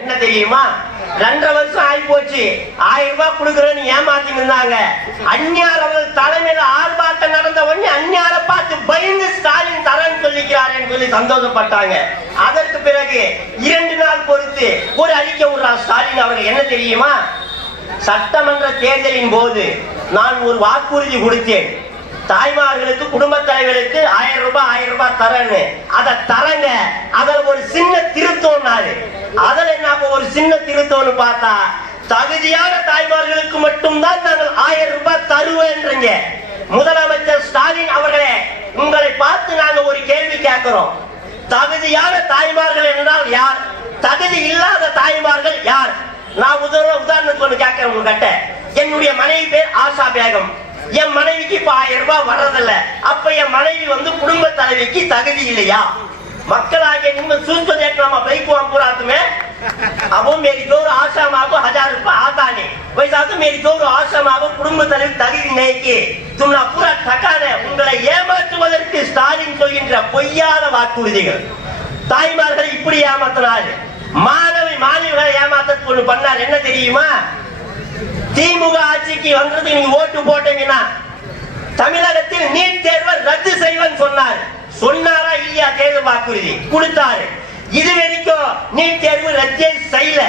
என்ன தெரியுமா? 2.5 வருஷம் ஆகி போச்சு. 1000 ரூபாய் கொடுக்கறேன்னு ஏமாத்தி இருந்தாங்க. அந்நியார் அவர்கள் தலைமையில ஆர்ப்பாட்டம் நடந்த உடனே அந்நியாரை பார்த்து பயந்து ஸ்டாலின் தரேன்னு சொல்லிக்கிறாருன்னு சொல்லி சந்தோஷப்பட்டாங்க. அதற்கு பிறகு 2 நாள் பொறுத்து ஒரு அறிக்கை விடுறார் ஸ்டாலின் அவர்கள். என்ன தெரியுமா? சட்டமன்ற தேர்தலின் போது நான் ஒரு வாக்குறுதி கொடுத்தேன், தாய்மார்களுக்கு குடும்ப தலைவர்களுக்கு 1000 ரூபாய் தரேன்னு. அதை தரங்க, அதில் ஒரு சின்ன திருத்தம்னாரு. அதில் என்ன ஒரு சின்ன திருத்தம்னு பார்த்தா, தகுதியான தாய்மார்களுக்கு மட்டும்தான் நாங்கள் 1000 ரூபாய் தருவேன்றீங்க. முதலமைச்சர் ஸ்டாலின் அவர்களே, உங்களை பார்த்து நாங்க ஒரு கேள்வி கேட்கிறோம். தகுதியான தாய்மார்கள் என்றால் யார்? தகுதி இல்லாத தாய்மார்கள் யார்? நான் உதாரணத்துக்கு ஒன்று கேட்கிறேன் உங்ககிட்ட. என்னுடைய மனைவி பேர் ஆஷா பேகம். என் மனைவிக்கு இப்ப 1000 ரூபாய் வர்றதில்ல. அப்ப என் மனைவி குடும்ப தலைவிக்கு தகுதி இல்லையா? மக்களாகிய நீங்க सूझ देखना भाई को हम पूरा तुम्हें अब मेरी दो आशा माँ को 1000 रुपए आता नहीं, वैसा तो मेरी दो आशा माँ को कुटुंब தலைவி தகுதி नहीं की तुम ना पूरा ठकान है. உங்களை ஏமாற்றுவதற்கு ஸ்டாலின் சொல்கின்ற பொய்யான வாக்குறுதிகள். தாய்மார்களை இப்படி ஏமாத்தினாரு. மாணவிகளை ஏமாத்த ஒண்ணு பண்ணார். என்ன தெரியுமா? திமுக ஆட்சிக்கு வந்தது நீங்க ஓட்டு போட்டீங்கன்னா தமிழகத்தில் நீட் தேர்வை ரத்து செய்வேன்னு சொன்னார். சொன்னாரா இல்லையா? தேர்தல் வாக்குறுதி கொடுத்தாரு. இது வரைக்கும் நீட் தேர்வு ரத்து செய்யல.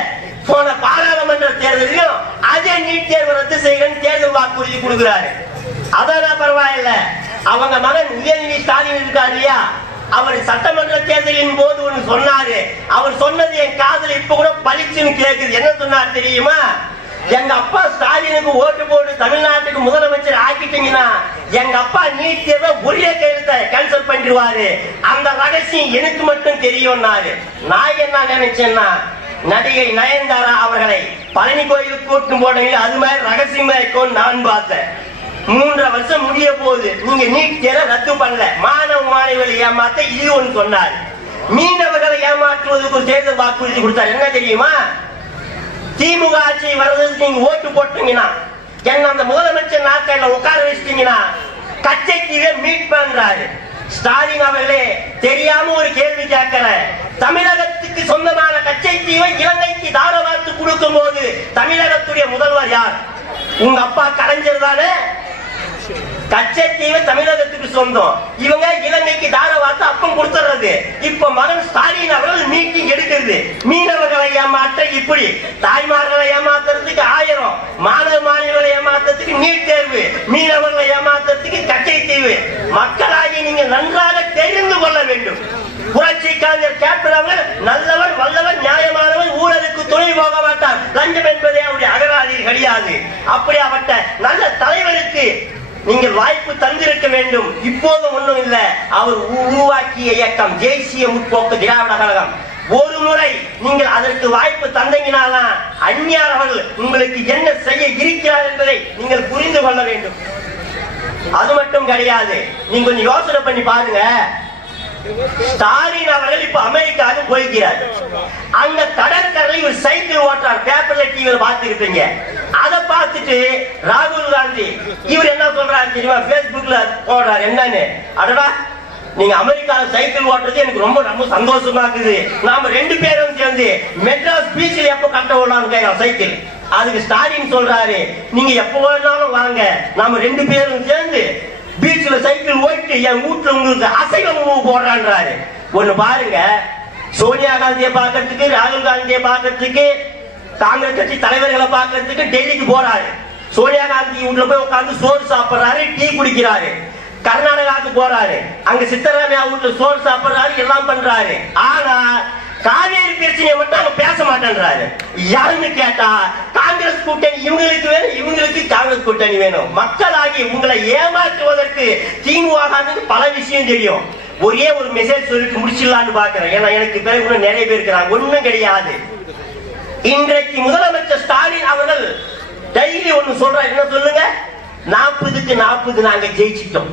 போன பாராளுமன்ற தேர்தலையும் அதே நீட் தேர்வு ரத்து செய்யணும் தேர்தல் வாக்குறுதி கொடுக்கிறாரு. அதான் பரவாயில்ல. அவங்க மகன் உதயநிதி ஸ்டாலின் இருக்காரு இல்லையா, அவர் சட்டமன்ற தேர்தலின் போது ஒன்று சொன்னாரு. அவர் சொன்னது என் காதுல இப்ப கூட பளிச்சுன்னு கேக்குது. என்ன சொன்னார் தெரியுமா? எங்க அப்பா ஸ்டாலினுக்கு ஓட்டு போட்டு தமிழ்நாட்டுக்கு முதலமைச்சர் ஆக்கிட்டீங்கன்னா எங்க அப்பா நீட் தேர்வை ஒரே கையெழுத்த கேன்சல் பண்ணிடுவாரு. அந்த ரகசியம் எனக்கு மட்டும் தெரியும்னாரு. நான் என்ன நினைச்சேன்னா, நடிகை நயன்தாரா அவர்களை பழனி கோயிலுக்கு கூட்டு போனீங்க, அது மாதிரி ரகசியமா இருக்கும்னு நான் பார்த்தேன். 3 வருஷம் முடிய போகுது, நீங்க நீட் தேர்வை ரத்து பண்ணல. மாணவர்களை ஏமாத்த இது ஒன்று சொன்னார். மீனவர்களை ஏமாற்றுவதற்கு ஒரு தேர்தல் வாக்குறுதி கொடுத்தார். என்ன தெரியுமா? திமுக ஆட்சி வர்றதுக்கு நீங்க ஓட்டு போட்டீங்கன்னா, என்ன அந்த முதலமைச்சர் நாட்கள் உட்கார வச்சிட்டீங்கன்னா கச்சைத்தீவை மீட் பண்றாரு. ஸ்டாலின் அவர்களே, தெரியாம ஒரு கேள்வி கேட்கிறேன். தமிழகத்துக்கு சொந்தமான கச்சைத்தீவை இலங்கைக்கு தாரவாத்து கொடுக்கும் போது தமிழகத்துடைய முதல்வர் யார்? உங்க அப்பா கலைஞர் தானே. கச்சைத்தீவு தமிழகத்துக்கு சொந்தம், இவங்க இலங்கைக்கு தாரவாத்து அப்பம் கொடுத்துறது. இப்ப மகன் ஸ்டாலின் அவர்கள் மீட்டிங் எடுக்கிறது. மீனவர்களை ஏமாற்ற இப்படி, தாய்மார்களை ஏமாத்துறதுக்கு 1000, மாணவர்களை ஏமாத்துறதுக்கு நீட் தேர்வு, மீனவர்களை ஏமாத்துறதுக்கு கச்சைத்தீவு. மக்களாகி நீங்க நன்றாக தெரிந்து கொள்ள வேண்டும். புரட்சி கலைஞர் கேப்டன் அவர்கள் நல்லவன், வல்லவன், நியாயமானவன், ஊழலுக்கு துணை போக மாட்டார். லஞ்சம் என்பதே அவருடைய அகராதியில் கிடையாது. அப்படியாப்பட்ட நல்ல தலைவருக்கு நீங்கள் வாய்ப்பு தந்திருக்க வேண்டும். இப்போது ஒன்றும் இல்ல. அவர் உருவாக்கிய இயக்கம் தேசிய முற்போக்கு திராவிட கழகம். ஒரு முறை நீங்கள் அதற்கு வாய்ப்பு தந்தீங்கனாதான் அந்நியார் அவர்கள் உங்களுக்கு என்ன செய்ய இருக்கிறார் என்பதை நீங்கள் புரிந்து கொள்ள வேண்டும். அது மட்டும் கிடையாது, நீங்க கொஞ்சம் யோசனை பண்ணி பாருங்க. ஸ்டாலின் அவர்கள் இப்ப அமெரிக்காவுக்கு போய்கிறார். அங்க கடற்கரையில் ஒரு சைக்கிள் ஓட்டுறார். பேப்பர்ல டிவியில பார்த்திருப்பீங்க. அதை பார்த்துட்டு ராகுல் காந்தி இவர் என்ன சொல்றாரு தெரியுமா? பேஸ்புக்ல போடுறாரு. என்னன்னு, அடடா நீங்க அமெரிக்கால சைக்கிள் ஓட்டுறது எனக்கு ரொம்ப ரொம்ப சந்தோஷமா இருக்குது. நாம 2 பேரும் சேர்ந்து மெட்ராஸ் பீச்சில் எப்ப கட்ட விடலாம்னு கேட்கிறோம் சைக்கிள். அதுக்கு ஸ்டாலின் சொல்றாரு, நீங்க எப்ப வேணாலும் வாங்க, நாம 2 பேரும் சேர்ந்து பீச்ல சைக்கிள் ஓட்டு என் வீட்டுல உங்களுக்கு அசைவ உணவு போடுறான்றாரு. ஒண்ணு பாருங்க, சோனியா காந்தியை பார்க்கறதுக்கு, ராகுல் காந்தியை பார்க்கறதுக்கு, காங்கிரஸ் கட்சி தலைவர்களை பார்க்கறதுக்கு டெல்லிக்கு போறாரு. சோனியா காந்தி வீட்டுல போய் உட்கார்ந்து சோறு சாப்பிடுறாரு, டீ குடிக்கிறாரு. கர்நாடகாவுக்கு போறாரு, அங்க சித்தராமையா வீட்டுல சோறு சாப்பிடுறாரு, எல்லாம் பண்றாரு. ஆனா காவேரி பிரச்சனையை மட்டும் அவங்க பேச மாட்டேன்றாரு. யாருன்னு கேட்டா காங்கிரஸ் கூட்டணி இவங்களுக்கு வேணும், இவங்களுக்கு காங்கிரஸ் கூட்டணி வேணும். மக்களாகி உங்களை ஏமாற்றுவதற்கு திமுக பல விஷயம் தெரியும். ஒரே ஒரு மெசேஜ் சொல்லிட்டு முடிச்சிடலான்னு பாக்குறேன். ஏன்னா எனக்கு பிறகு நிறைய பேர் இருக்கிறாங்க. ஒண்ணும் கிடையாது. இன்றைக்கு முதலமைச்சர் ஸ்டாலின் அவர்கள் டெய்லி ஒண்ணு சொல்றாரு. என்ன சொல்லுங்க? 40க்கு 40 நாங்க ஜெயிச்சிட்டோம்,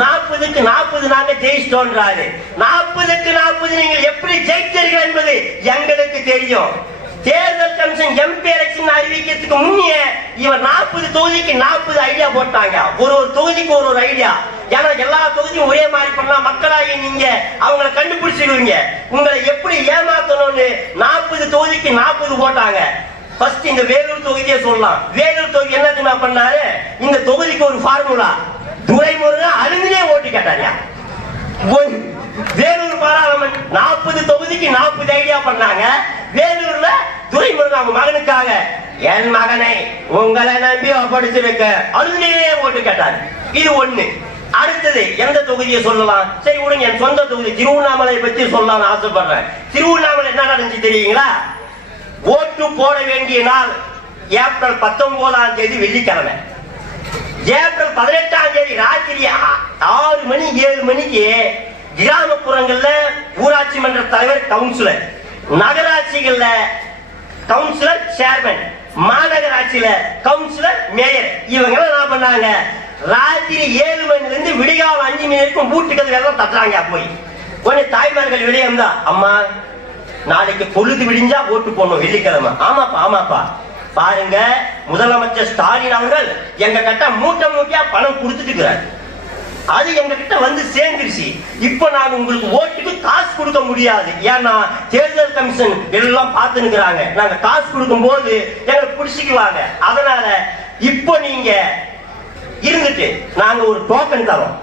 40க்கு 40 நாங்க ஜெயிச்சிட்டோன்றாரு. 40க்கு 40 நீங்கள் எப்படி ஜெயித்தீர்கள் என்பது எங்களுக்கு தெரியும். தேர்தல் கமிஷன் எம்பி எலெக்ஷன் அறிவிக்கிறதுக்கு முன்னே இவர் 40 தொகுதிக்கு 40 ஐடியா போட்டாங்க. ஒரு தொகுதிக்கு ஒரு ஐடியா. ஏன்னா எல்லா தொகுதியும் ஒரே மாதிரி பண்ணா மக்களாகி நீங்க அவங்களை கண்டுபிடிச்சிடுவீங்க. உங்களை எப்படி ஏமாத்தணும்னு 40 தொகுதிக்கு 40 போட்டாங்க. ஃபர்ஸ்ட் இந்த வேலூர் தொகுதியை சொல்லலாம். வேலூர் தொகுதி என்ன தெரியுமா பண்ணாரு? இந்த தொகுதிக்கு ஒரு ஃபார்முலா, துரைமுருகன் அழுந்தினே ஓட்டு கேட்டாரியா. வேலூர் பாராளுமன்ற 40 தொகுதிக்கு 40 ஐடியா பண்ணாங்க. வேலூர்ல துரைமுருகன் அவங்க மகனுக்காக, என் மகனை உங்களை நம்பி படிச்சிருக்க அழுந்தினே ஓட்டு கேட்டாரு. இது ஒண்ணு. அடுத்தது எந்த தொகுதியை சொல்லலாம்? சரி விடுங்க, என் சொந்த தொகுதி திருவண்ணாமலை பத்தி சொல்லலாம்னு ஆசைப்படுறேன். திருவண்ணாமலை என்ன நடந்துச்சு தெரியுங்களா? ஓட்டு போட வேண்டிய நாள் ஏப்ரல் 19ஆம் தேதி வெள்ளிக்கிழமை. ஏப்ரல் 18ஆம் தேதி ராத்திரி 6 மணி 7 மணிக்கு கிராமப்புறங்கள்ல ஊராட்சி மன்ற தலைவர், கவுன்சிலர், நகராட்சிகள்ல கவுன்சிலர் சேர்மன், மாநகராட்சியில கவுன்சிலர் மேயர், இவங்க என்ன பண்ணாங்க? ராத்திரி 7 மணில இருந்து விடிகால 5 மணி வரைக்கும் வீட்டுக்கு எல்லாம் தட்டுறாங்க. போய் கொஞ்சம் தாய்மார்கள் வெளியே இருந்தா, அம்மா நாளைக்கு பொழுது விடிஞ்சா ஓட்டு போடணும் வெள்ளிக்கிழமை. ஆமாப்பா ஆமாப்பா. பாருங்க, முதலமைச்சர் ஸ்டாலின் அவர்கள் எங்க கிட்ட மூட்டை மூட்டையா பணம் கொடுத்துட்டு, அது எங்க கிட்ட வந்து சேர்ந்துருச்சு. இப்ப நாங்க உங்களுக்கு ஓட்டுக்கு காசு கொடுக்க முடியாது. ஏன்னா தேர்தல் கமிஷன் எல்லாம் பார்த்துக்கிறாங்க. நாங்க காசு கொடுக்கும் போது எங்களை பிடிச்சிக்குவாங்க. அதனால இப்ப நீங்க இருந்துட்டு நாங்க ஒரு டோக்கன் தரோம்.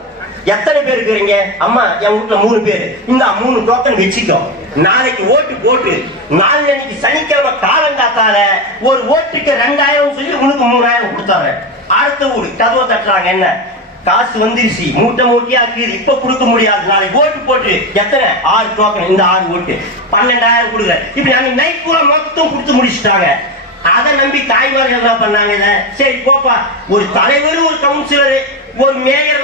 எத்தனை பேர் இருக்கிறீங்க? அம்மா என் வீட்டுல 3 பேர். இந்த 3 டோக்கன் வச்சுக்கோ. நாளைக்கு ஓட்டு போட்டு நாளைக்கு சனிக்கிழமை காலங்காத்தால ஒரு ஓட்டுக்கு 2000 சொல்லி உனக்கு 3000 கொடுத்தாங்க. அடுத்த வீடு கதவை தட்டுறாங்க, என்ன காசு வந்துருச்சு, மூட்டை மூட்டையா இருக்குது, இப்ப கொடுக்க முடியாது, நாளைக்கு ஓட்டு போட்டு எத்தனை 6 டோக்கன், இந்த 6 ஓட்டு 12000 கொடுக்குற. இப்ப நாங்க நைட் பூரா மொத்தம் கொடுத்து முடிச்சுட்டாங்க. அதை நம்பி தாய்மார்கள் என்ன பண்ணாங்க? சரி போப்பா, ஒரு தலைவர், ஒரு கவுன்சிலர், ஒரு மேயர்